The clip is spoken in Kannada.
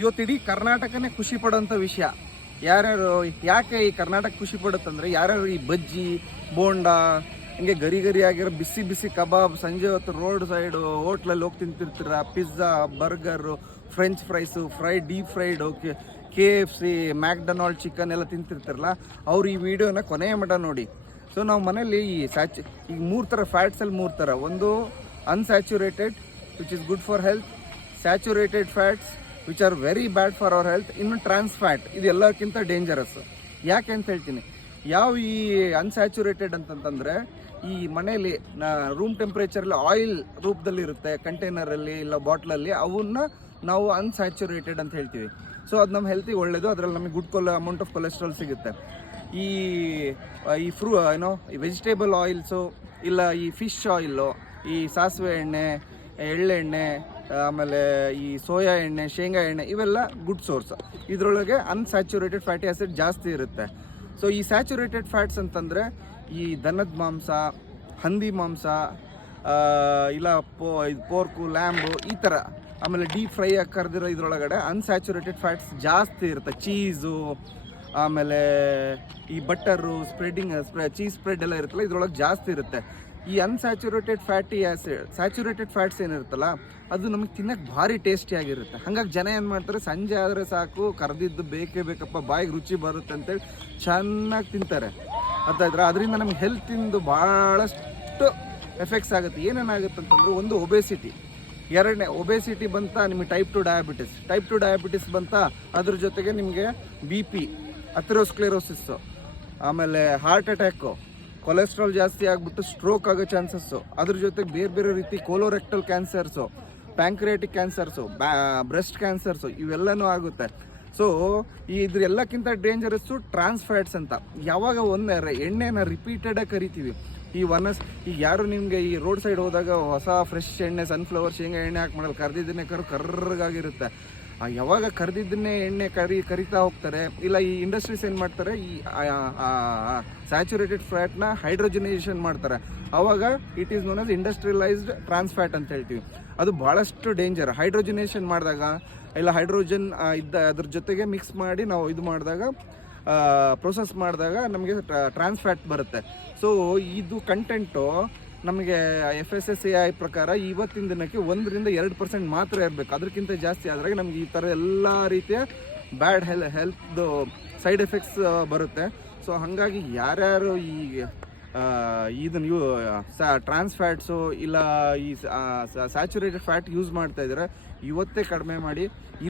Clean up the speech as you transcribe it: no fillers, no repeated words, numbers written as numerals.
ಇವತ್ತು ಇಡೀ ಕರ್ನಾಟಕನೇ ಖುಷಿ ಪಡೋಂಥ ವಿಷಯ. ಯಾರ್ಯಾರು ಯಾಕೆ ಈ ಕರ್ನಾಟಕ ಖುಷಿ ಪಡುತ್ತಂದರೆ, ಯಾರ್ಯಾರು ಈ ಬಜ್ಜಿ ಬೋಂಡ ಹಿಂಗೆ ಗರಿ ಗರಿ ಆಗಿರೋ ಬಿಸಿ ಬಿಸಿ ಕಬಾಬ್ ಸಂಜೆ ಹೊತ್ತು ರೋಡ್ ಸೈಡು ಹೋಟ್ಲಲ್ಲಿ ಹೋಗಿ ತಿಂತಿರ್ತೀರ, pizza, burger, french fries, deep fried, KFC, McDonald chicken ಎಲ್ಲ ತಿಂತಿರ್ತಾರಲ್ಲ, ಅವ್ರು ಈ ವಿಡಿಯೋನ ಕೊನೆಯ ಮಟ್ಟ ನೋಡಿ. ಸೊ ನಾವು ಮನೇಲಿ ಈ ಈಗ 3 ಥರ ಫ್ಯಾಟ್ಸಲ್ಲಿ 3 ಥರ. ಒಂದು unsaturated which is good for health, saturated fats which are very bad for our health, ಇನ್ನು ಟ್ರಾನ್ಸ್ ಫ್ಯಾಟ್, ಇದು ಎಲ್ಲಕ್ಕಿಂತ ಡೇಂಜರಸ್. ಯಾಕೆ ಅಂತ ಹೇಳ್ತೀನಿ. ಈ ಅನ್ಸ್ಯಾಚುರೇಟೆಡ್ ಅಂತಂತಂದರೆ, ಈ ಮನೆಯಲ್ಲಿ ರೂಮ್ ಟೆಂಪ್ರೇಚರಲ್ಲಿ ಆಯಿಲ್ ರೂಪದಲ್ಲಿ ಇರುತ್ತೆ ಕಂಟೈನರಲ್ಲಿ ಇಲ್ಲ ಬಾಟ್ಲಲ್ಲಿ, ಅವನ್ನ ನಾವು ಅನ್ಸ್ಯಾಚುರೇಟೆಡ್ ಅಂತ ಹೇಳ್ತೀವಿ. ಸೊ ಅದು ನಮ್ಮ ಹೆಲ್ತಿಗೆ ಒಳ್ಳೆಯದು, ಅದರಲ್ಲಿ ನಮಗೆ ಗುಡ್ ಅಮೌಂಟ್ ಆಫ್ ಕೊಲೆಸ್ಟ್ರಾಲ್ ಸಿಗುತ್ತೆ. ಈ ವೆಜಿಟೇಬಲ್ ಆಯಿಲ್ಸು ಇಲ್ಲ ಈ ಫಿಶ್ ಆಯಿಲು, ಈ ಸಾಸಿವೆ ಎಣ್ಣೆ, ಎಳ್ಳೆಣ್ಣೆ, ಆಮೇಲೆ ಈ ಸೋಯಾ ಎಣ್ಣೆ, ಶೇಂಗಾ ಎಣ್ಣೆ, ಇವೆಲ್ಲ ಗುಡ್ ಸೋರ್ಸ್. ಇದರೊಳಗೆ ಅನ್ಸ್ಯಾಚುರೇಟೆಡ್ ಫ್ಯಾಟಿ ಆ್ಯಸಿಡ್ ಜಾಸ್ತಿ ಇರುತ್ತೆ. ಸೊ ಈ ಸ್ಯಾಚುರೇಟೆಡ್ ಫ್ಯಾಟ್ಸ್ ಅಂತಂದರೆ ಈ ದನದ ಮಾಂಸ, ಹಂದಿ ಮಾಂಸ, ಇಲ್ಲ ಪೋರ್ಕು, ಲ್ಯಾಂಬು, ಈ ಥರ. ಆಮೇಲೆ ಡೀಪ್ ಫ್ರೈ ಆಗಿ ಕರೆದಿರೋ ಇದರೊಳಗಡೆ ಅನ್ಸ್ಯಾಚುರೇಟೆಡ್ ಫ್ಯಾಟ್ಸ್ ಜಾಸ್ತಿ ಇರುತ್ತೆ. ಚೀಸು, ಆಮೇಲೆ ಈ ಬಟರು, ಚೀಸ್ ಸ್ಪ್ರೆಡ್ ಎಲ್ಲ ಇರುತ್ತಲ್ಲ, ಇದರೊಳಗೆ ಜಾಸ್ತಿ ಇರುತ್ತೆ. ಈ ಅನ್ಸ್ಯಾಚುರೇಟೆಡ್ ಸ್ಯಾಚುರೇಟೆಡ್ ಫ್ಯಾಟ್ಸ್ ಏನಿರುತ್ತಲ್ಲ, ಅದು ನಮಗೆ ತಿನ್ನಕ್ಕೆ ಭಾರಿ ಟೇಸ್ಟಿಯಾಗಿರುತ್ತೆ. ಹಾಗಾಗಿ ಜನ ಏನು ಮಾಡ್ತಾರೆ, ಸಂಜೆ ಆದರೆ ಸಾಕು ಕರೆದಿದ್ದು ಬೇಕೇ ಬೇಕಪ್ಪ, ಬಾಯಿಗೆ ರುಚಿ ಬರುತ್ತೆ ಅಂತೇಳಿ ಚೆನ್ನಾಗಿ ತಿಂತಾರೆ. ಅರ್ಥಾಯ್ತು. ಅದರಿಂದ ನಮಗೆ ಹೆಲ್ತಿಂದು ಭಾಳಷ್ಟು ಎಫೆಕ್ಟ್ಸ್ ಆಗುತ್ತೆ. ಏನೇನಾಗುತ್ತೆ ಅಂತಂದ್ರೆ, ಒಂದು ಒಬೆಸಿಟಿ, ಎರಡನೇ ಒಬೆಸಿಟಿ ಬಂತ ನಿಮಗೆ ಟೈಪ್ 2 ಡಯಾಬಿಟಿಸ್ ಬಂತ, ಅದ್ರ ಜೊತೆಗೆ ನಿಮಗೆ BP, ಅಥೆರೋಸ್ಕ್ಲೆರೋಸಿಸ್ಸು, ಆಮೇಲೆ ಹಾರ್ಟ್ ಅಟ್ಯಾಕು, ಕೊಲೆಸ್ಟ್ರಾಲ್ ಜಾಸ್ತಿ ಆಗಿಬಿಟ್ಟು ಸ್ಟ್ರೋಕ್ ಆಗೋ ಚಾನ್ಸಸ್ಸು, ಅದ್ರ ಜೊತೆಗೆ ಬೇರೆ ಬೇರೆ ರೀತಿ colorectal cancers, pancreatic cancers, breast cancers, ಇವೆಲ್ಲನೂ ಆಗುತ್ತೆ. ಸೊ ಇದ್ರೆಲ್ಲಕ್ಕಿಂತ ಡೇಂಜರಸ್ಸು ಟ್ರಾನ್ಸ್ ಫ್ಯಾಟ್ಸ್ ಅಂತ. ಯಾವಾಗ ಒಂದು ಎಣ್ಣೆನ ರಿಪೀಟೆಡಾಗಿ ಕರಿತೀವಿ, ಈಗ ಯಾರು ನಿಮಗೆ ಈ ರೋಡ್ ಸೈಡ್ ಹೋದಾಗ ಹೊಸ ಫ್ರೆಶ್ ಎಣ್ಣೆ, ಸನ್ಫ್ಲವರ್, ಶೇಂಗಾ ಎಣ್ಣೆ ಹಾಕಿ ಮಾಡಲ್ಲ, ಕರ್ದಿದ್ದನ್ನೇ ಕರ್ರಗಾಗಿರುತ್ತೆ. ಯಾವಾಗ ಕರ್ದಿದ್ದನ್ನೇ ಎಣ್ಣೆ ಕರಿತಾ ಹೋಗ್ತಾರೆ, ಇಲ್ಲ ಈ ಇಂಡಸ್ಟ್ರೀಸ್ ಏನು ಮಾಡ್ತಾರೆ, ಈ ಸ್ಯಾಚುರೇಟೆಡ್ ಫ್ಯಾಟ್ನ ಹೈಡ್ರೋಜನೈಸೇಷನ್ ಮಾಡ್ತಾರೆ. ಆವಾಗ it is known as industrialised trans fat ಅಂತ ಹೇಳ್ತೀವಿ. ಅದು ಭಾಳಷ್ಟು ಡೇಂಜರ್. ಹೈಡ್ರೋಜನೇಷನ್ ಮಾಡಿದಾಗ, ಇಲ್ಲ ಹೈಡ್ರೋಜನ್ ಅದ್ರ ಜೊತೆಗೆ ಮಿಕ್ಸ್ ಮಾಡಿ ನಾವು ಇದು ಮಾಡಿದಾಗ, ಪ್ರೊಸೆಸ್ ಮಾಡಿದಾಗ ನಮಗೆ ಟ್ರಾನ್ಸ್ ಫ್ಯಾಟ್ ಬರುತ್ತೆ. ಸೊ ಇದು ಕಂಟೆಂಟು ನಮಗೆ FSSAI ಪ್ರಕಾರ ಇವತ್ತಿನ ದಿನಕ್ಕೆ 1-2% ಮಾತ್ರ ಇರಬೇಕು. ಅದಕ್ಕಿಂತ ಜಾಸ್ತಿ ಆದಾಗ ನಮ್ಗೆ ಈ ಥರ ಎಲ್ಲ ರೀತಿಯ ಬ್ಯಾಡ್ ಹೆಲ್ತ್ದು ಸೈಡ್ ಎಫೆಕ್ಟ್ಸ್ ಬರುತ್ತೆ. ಸೊ ಹಾಗಾಗಿ ಯಾರ್ಯಾರು ಇದನ್ನು ಟ್ರಾನ್ಸ್ ಫ್ಯಾಟ್ಸು ಇಲ್ಲ ಈ ಸ್ಯಾಚುರೇಟೆಡ್ ಫ್ಯಾಟ್ ಯೂಸ್ ಮಾಡ್ತಾ ಇದ್ದಾರೆ, ಇವತ್ತೇ ಕಡಿಮೆ ಮಾಡಿ.